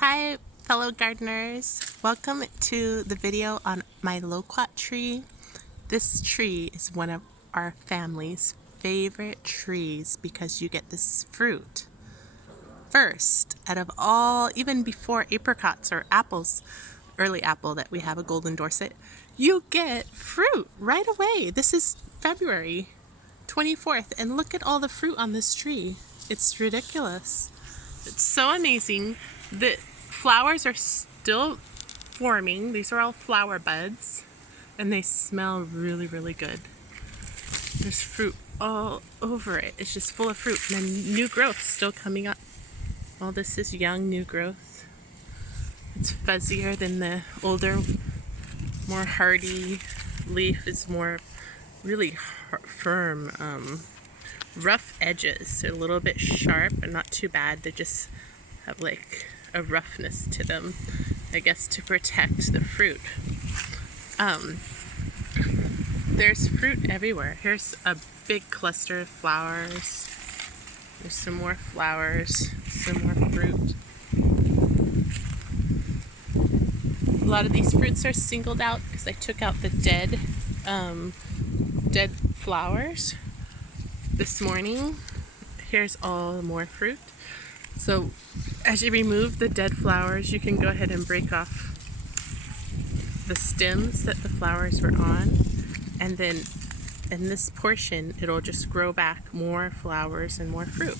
Hi fellow gardeners, welcome to the video on my Loquat tree. This tree is one of our family's favorite trees because you get this fruit first out of all, even before apricots or apples, early apple that we have, a golden Dorset. You get fruit right away. This is February 24th and look at all the fruit on this tree. It's ridiculous. It's so amazing. The flowers are still forming. These are all flower buds and they smell really, really good. There's fruit all over it. It's just full of fruit and then new growth still coming up. All this is young new growth. It's fuzzier than the older, more hardy leaf. Is more really firm, rough edges. They're a little bit sharp but not too bad. They just have like a roughness to them, I guess, to protect the fruit. There's fruit everywhere. Here's a big cluster of flowers. There's some more flowers, some more fruit. A lot of these fruits are singled out because I took out the dead flowers this morning. Here's all more fruit. So as you remove the dead flowers, you can go ahead and break off the stems that the flowers were on, and then in this portion it'll just grow back more flowers and more fruit.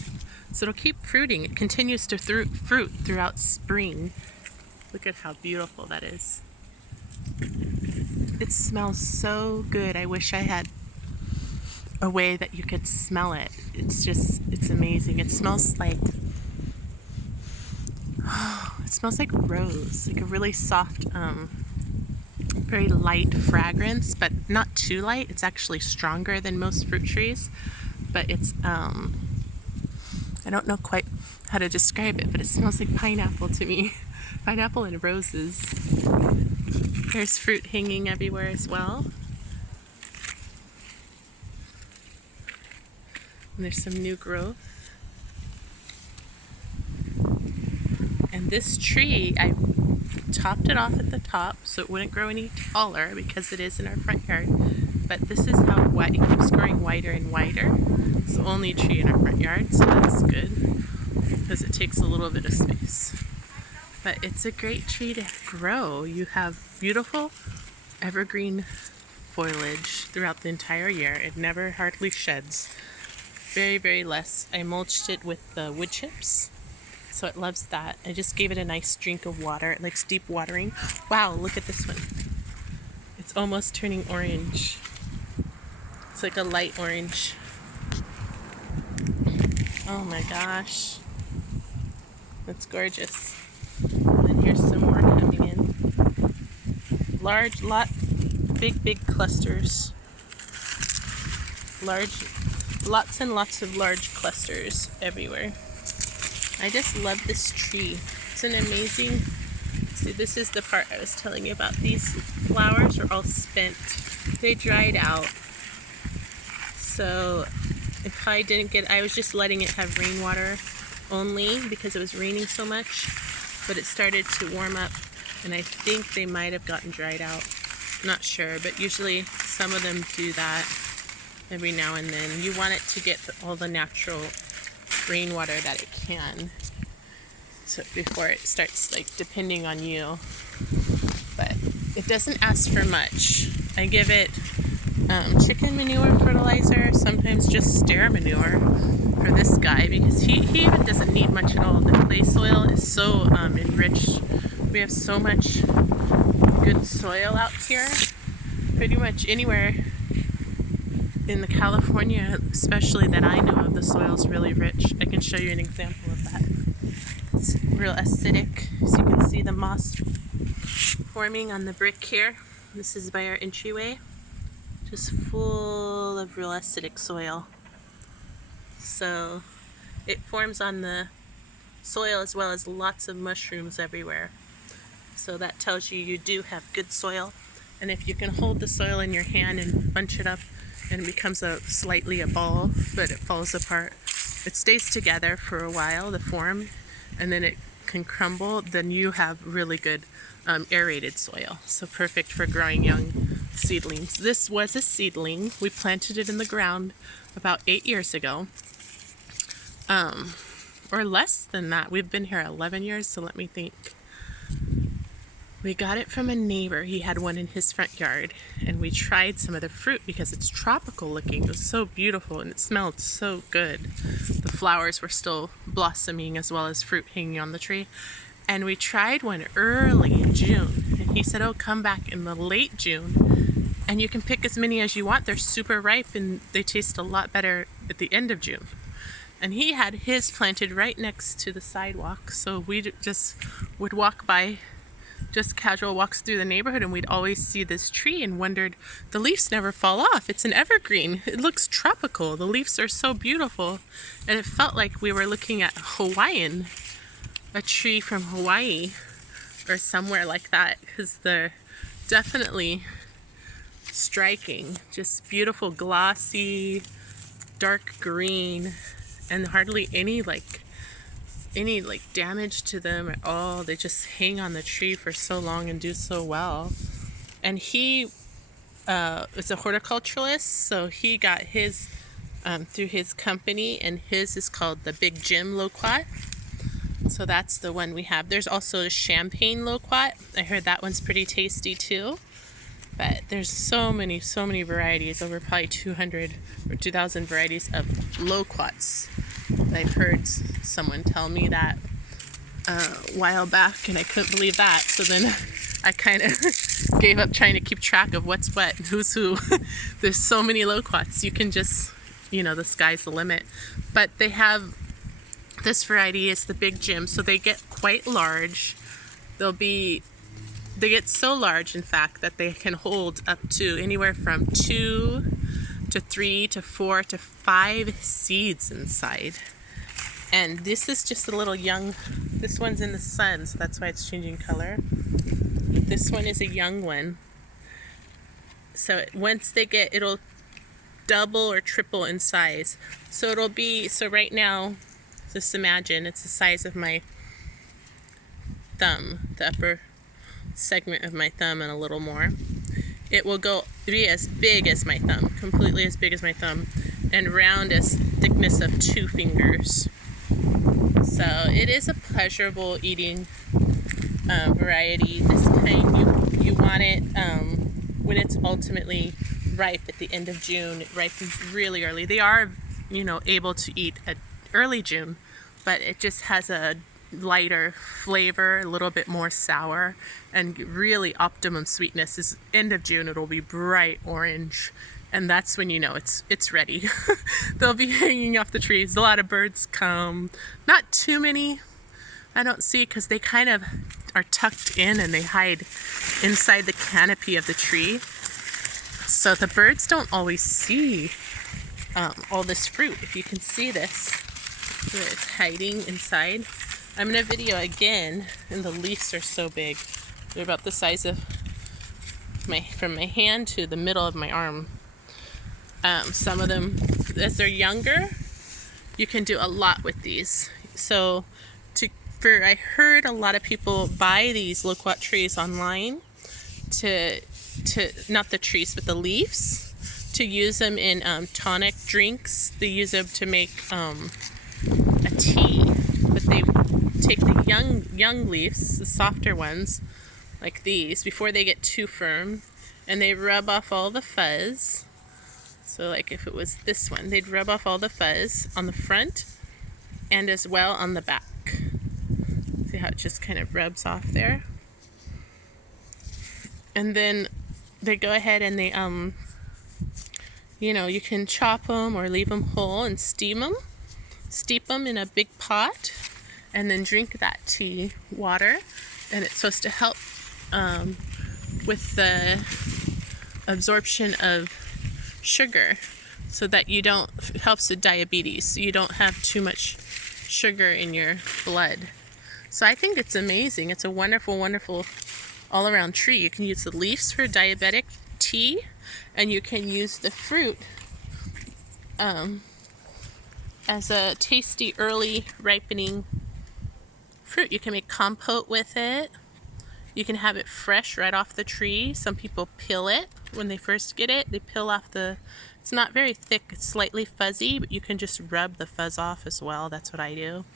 So it'll keep fruiting. It continues to fruit throughout spring. Look at how beautiful that is. It smells so good. I wish I had a way that you could smell it. It's amazing. It smells like rose, like a really soft, very light fragrance, but not too light. It's actually stronger than most fruit trees, but it's, I don't know quite how to describe it, but it smells like pineapple to me. Pineapple and roses. There's fruit hanging everywhere as well. And there's some new growth. And this tree, I topped it off at the top so it wouldn't grow any taller because it is in our front yard. But this is how it keeps growing wider and wider. It's the only tree in our front yard, so that's good because it takes a little bit of space. But it's a great tree to grow. You have beautiful evergreen foliage throughout the entire year. It never hardly sheds. Very, very less. I mulched it with the wood chips, so it loves that. I just gave it a nice drink of water. It likes deep watering. Wow, look at this one. It's almost turning orange. It's like a light orange. Oh my gosh. That's gorgeous. And here's some more coming in. Big clusters. Lots and lots of large clusters everywhere. I just love this tree. It's an amazing, see, this is the part I was telling you about. These flowers are all spent. They dried out. So if I didn't I was just letting it have rainwater only because it was raining so much, but it started to warm up and I think they might have gotten dried out. Not sure, but usually some of them do that every now and then. You want it to get all the natural rainwater that it can, so before it starts like depending on you. But it doesn't ask for much. I give it chicken manure fertilizer, sometimes just stair manure for this guy because he even doesn't need much at all. The clay soil is so enriched. We have so much good soil out here. Pretty much anywhere in the California, especially that I know of, the soil is really rich. I can show you an example of that. It's real acidic. So you can see the moss forming on the brick here. This is by our entryway. Just full of real acidic soil. So it forms on the soil as well as lots of mushrooms everywhere. So that tells you do have good soil. And if you can hold the soil in your hand and bunch it up, and it becomes slightly a ball, but it falls apart. It stays together for a while, the form, and then it can crumble, then you have really good aerated soil. So perfect for growing young seedlings. This was a seedling. We planted it in the ground about 8 years ago. Or less than that. We've been here 11 years, so let me think. We got it from a neighbor. He had one in his front yard, and we tried some of the fruit because it's tropical looking. It was so beautiful and it smelled so good. The flowers were still blossoming as well as fruit hanging on the tree. And we tried one early in June, and he said, oh, come back in the late June and you can pick as many as you want. They're super ripe and they taste a lot better at the end of June. And he had his planted right next to the sidewalk, so we just would walk by, just casual walks through the neighborhood, and we'd always see this tree and wondered, the leaves never fall off. It's an evergreen. It looks tropical. The leaves are so beautiful. And it felt like we were looking at Hawaiian, a tree from Hawaii or somewhere like that, because they're definitely striking. Just beautiful, glossy, dark green, and hardly any damage to them at all. They just hang on the tree for so long and do so well. And he is a horticulturalist, so he got his through his company, and his is called the Big Jim Loquat. So that's the one we have. There's also a champagne loquat. I heard that one's pretty tasty too. But there's so many varieties, over probably 200 or 2,000 varieties of loquats. I've heard someone tell me that a while back, and I couldn't believe that. So then I kind of gave up trying to keep track of what's what, who's who. There's so many loquats. You can just, the sky's the limit. But they have, this variety is the Big Jim, so they get quite large. They get so large, in fact, that they can hold up to anywhere from 2 to 3 to 4 to 5 seeds inside. And this is just a little young, this one's in the sun, so that's why it's changing color. This one is a young one. So once they get, it'll double or triple in size. So right now, just imagine it's the size of my thumb, the upper segment of my thumb and a little more. It will be as big as my thumb, completely as big as my thumb, and round as thickness of 2 fingers. So it is a pleasurable eating variety. This kind, you want it when it's ultimately ripe at the end of June. It ripens really early. They are, able to eat at early June, but it just has a lighter flavor, a little bit more sour, and really optimum sweetness is end of June. It'll be bright orange, and that's when it's ready. They'll be hanging off the trees. A lot of birds come, not too many I don't see, because they kind of are tucked in and they hide inside the canopy of the tree, so the birds don't always see all this fruit. If you can see this, where it's hiding inside. I'm going to video again, and the leaves are so big. They're about the size of from my hand to the middle of my arm. Some of them, as they're younger, you can do a lot with these. So I heard a lot of people buy these loquat trees online to not the trees, but the leaves, to use them in tonic drinks. They use them to make a tea, but they take the young leaves, the softer ones, like these, before they get too firm, and they rub off all the fuzz. So like if it was this one, they'd rub off all the fuzz on the front and as well on the back. See how it just kind of rubs off there? And then they go ahead and they, you can chop them or leave them whole and steep them in a big pot, and then drink that tea water. And it's supposed to help with the absorption of sugar, so that it helps with diabetes, so you don't have too much sugar in your blood. So I think it's amazing. It's a wonderful, wonderful all-around tree. You can use the leaves for diabetic tea, and you can use the fruit as a tasty early ripening fruit. You can make compote with it. You can have it fresh right off the tree. Some people peel it when they first get it. They peel off it's not very thick, it's slightly fuzzy, but you can just rub the fuzz off as well. That's what I do.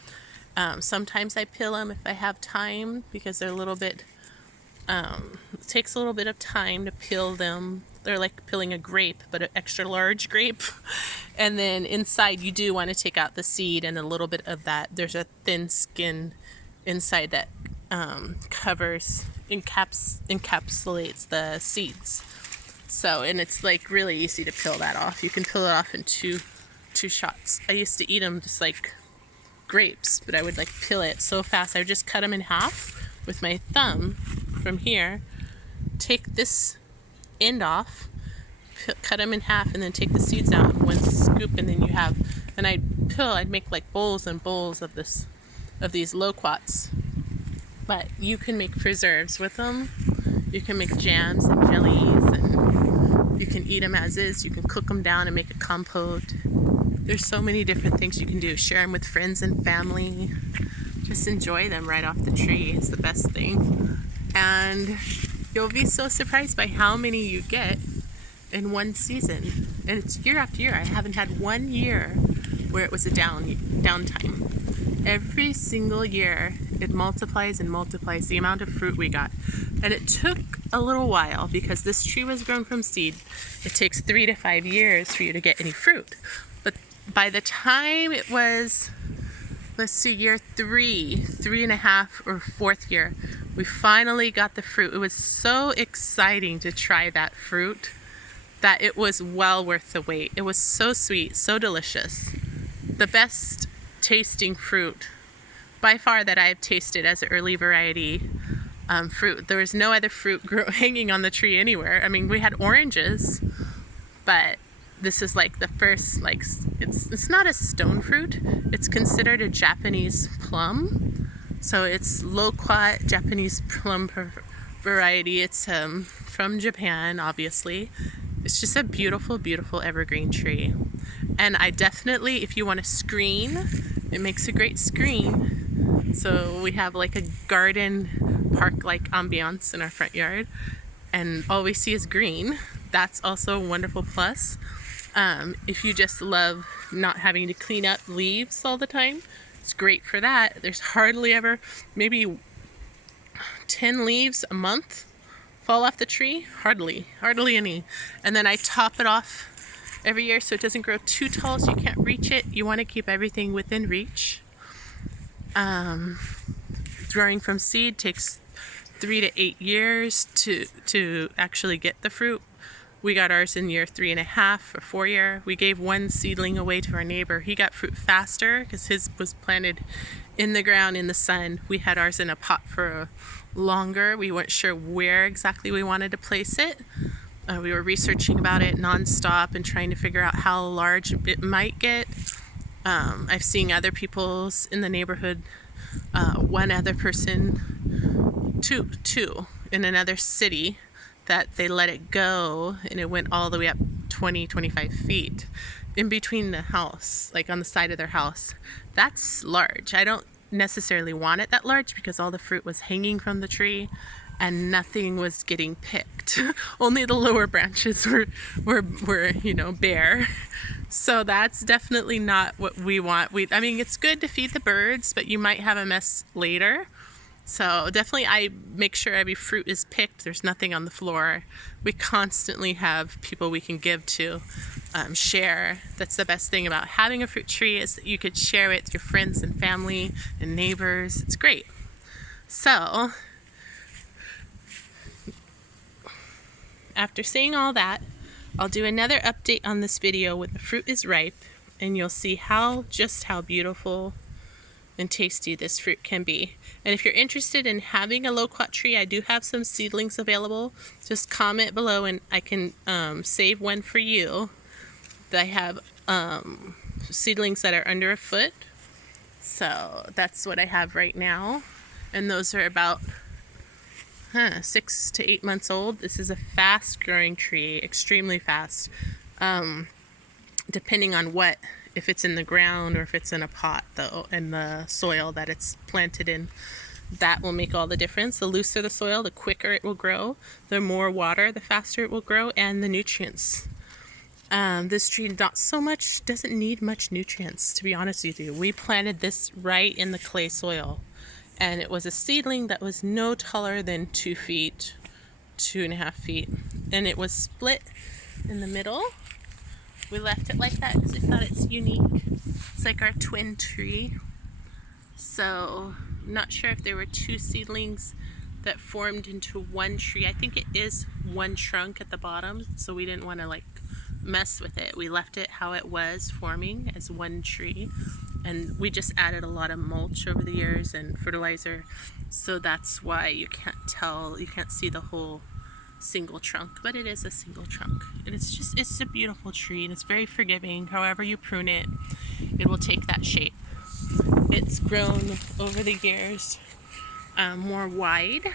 Sometimes I peel them if I have time, because they're a little bit, it takes a little bit of time to peel them. They're like peeling a grape, but an extra large grape. And then inside you do want to take out the seed and a little bit of that. There's a thin skin inside that encapsulates the seeds. So, and it's like really easy to peel that off. You can peel it off in two shots. I used to eat them just like grapes, but I would like peel it so fast. I would just cut them in half with my thumb from here, take this end off, cut them in half, and then take the seeds out in one scoop, and then you have, and I'd make like bowls and bowls of these loquats. But you can make preserves with them. You can make jams and jellies, and you can eat them as is. You can cook them down and make a compote. There's so many different things you can do. Share them with friends and family. Just enjoy them right off the tree is the best thing. And you'll be so surprised by how many you get in one season. And it's year after year. I haven't had 1 year where it was a downtime. Every single year it multiplies and multiplies the amount of fruit we got. And it took a little while because this tree was grown from seed. It takes 3 to 5 years for you to get any fruit. But by the time it was, let's see, year 3.5 or 4th year, we finally got the fruit. It was so exciting to try that fruit that it was well worth the wait. It was so sweet, so delicious. The best tasting fruit by far that I've tasted as an early variety fruit. There was no other fruit hanging on the tree anywhere. I mean, we had oranges, but this is like the first, like, it's not a stone fruit. It's considered a Japanese plum. So it's Loquat Japanese plum variety. It's from Japan, obviously. It's just a beautiful, beautiful evergreen tree. And I definitely, if you want to screen, it makes a great screen. So we have like a garden park-like ambiance in our front yard, and all we see is green. That's also a wonderful plus. If you just love not having to clean up leaves all the time, it's great for that. There's hardly ever, maybe 10 leaves a month fall off the tree. Hardly any. And then I top it off every year so it doesn't grow too tall so you can't reach it. You want to keep everything within reach. Growing from seed takes 3 to 8 years to actually get the fruit. We got ours in year 3.5 or 4 year. We gave one seedling away to our neighbor. He got fruit faster because his was planted in the ground in the sun. We had ours in a pot for longer. We weren't sure where exactly we wanted to place it. We were researching about it nonstop and trying to figure out how large it might get. I've seen other people's in the neighborhood, one other person, two in another city, that they let it go and it went all the way up 20-25 feet in between the house, like on the side of their house. That's large. I don't necessarily want it that large because all the fruit was hanging from the tree and nothing was getting picked. Only the lower branches were bare. So that's definitely not what we want. I mean, it's good to feed the birds, but you might have a mess later. So definitely I make sure every fruit is picked. There's nothing on the floor. We constantly have people we can give to, share. That's the best thing about having a fruit tree, is that you could share it with your friends and family and neighbors. It's great. So after saying all that, I'll do another update on this video when the fruit is ripe, and you'll see just how beautiful and tasty this fruit can be. And if you're interested in having a loquat tree, I do have some seedlings available. Just comment below and I can save one for you. I have seedlings that are under a foot. So that's what I have right now. And those are about 6 to 8 months old. This is a fast growing tree, extremely fast. Depending on what if it's in the ground or if it's in a pot, in the soil that it's planted in. That will make all the difference. The looser the soil, the quicker it will grow. The more water, the faster it will grow, and the nutrients. This tree doesn't need much nutrients, to be honest with you. We planted this right in the clay soil, and it was a seedling that was no taller than 2 feet, 2.5 feet, and it was split in the middle. We left it like that because we thought it's unique. It's like our twin tree. So I'm not sure if there were 2 seedlings that formed into one tree. I think it is one trunk at the bottom, so we didn't want to like mess with it. We left it how it was, forming as one tree, and we just added a lot of mulch over the years and fertilizer, so that's why you can't see the whole single trunk, but it is a single trunk, and it's a beautiful tree, and it's very forgiving. However you prune it, it will take that shape. It's grown over the years more wide,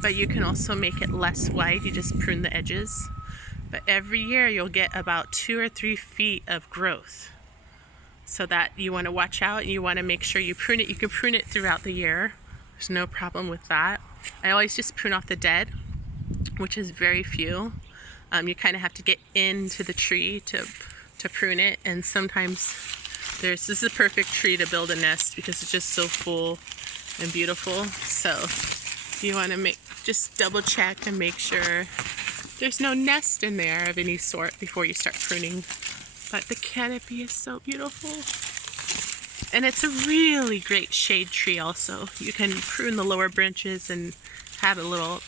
but you can also make it less wide. You just prune the edges, but every year you'll get about 2 or 3 feet of growth, so that you want to watch out, and you want to make sure you prune it. You can prune it throughout the year. There's no problem with that. I always just prune off the dead, which is very few. You kind of have to get into the tree to prune it, and sometimes this is a perfect tree to build a nest because it's just so full and beautiful. So you want to just double check and make sure there's no nest in there of any sort before you start pruning. But the canopy is so beautiful, and it's a really great shade tree also. You can prune the lower branches and have a little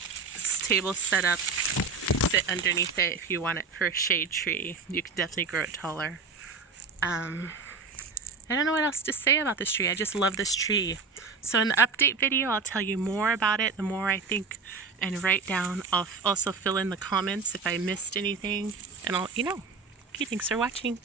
table set up, sit underneath it if you want it for a shade tree. You can definitely grow it taller. I don't know what else to say about this tree. I just love this tree. So in the update video, I'll tell you more about it, the more I think and write down. I'll also fill in the comments if I missed anything, and I'll let you know. Okay, thanks for watching.